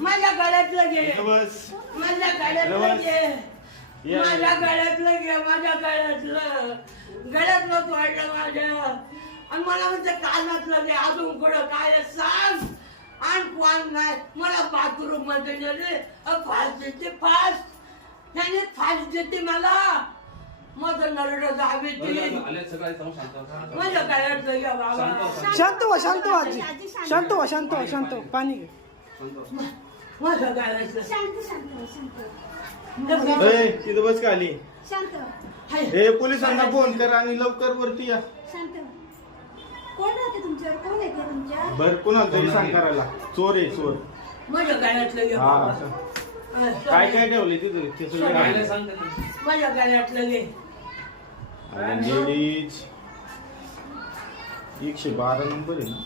माझ्या गळ्यातलं घे, माझ्या गळ्यातलं घे, माझ्या गळ्यातलं घे, माझ्या गळ्यातलं तोडलं माझ्या. आणि मला म्हणजे कानातलं घे, अजून कुठं काय सांग. आणि कोण नाही मला बाथरूम मध्ये गेले, फास देते फास, त्याने फास देते मला. माझं नरड जावे माझ्या गळ्यातलं घ्या बाबा. शांत व्हा शांत व्हा आजी, शांत व्हा शांत व्हा शांत व्हा. पाणी घे. माझ्या गळ्यातलं तिथं बस का आली. हे पोलिसांना फोन कर आणि लवकर वरती या. कोण राहते तुमच्यावर, कोण येते तुमच्या? बर कोणाला तरी सांग करायला. चोर आहे चोर. माझ्या गळ्यातलं घे हा बाबा. असं. काय काय ठेवले तिथे ते सगळं माझ्या गळ्यातलं घे. लेडीज 112 नंबर आहे ना.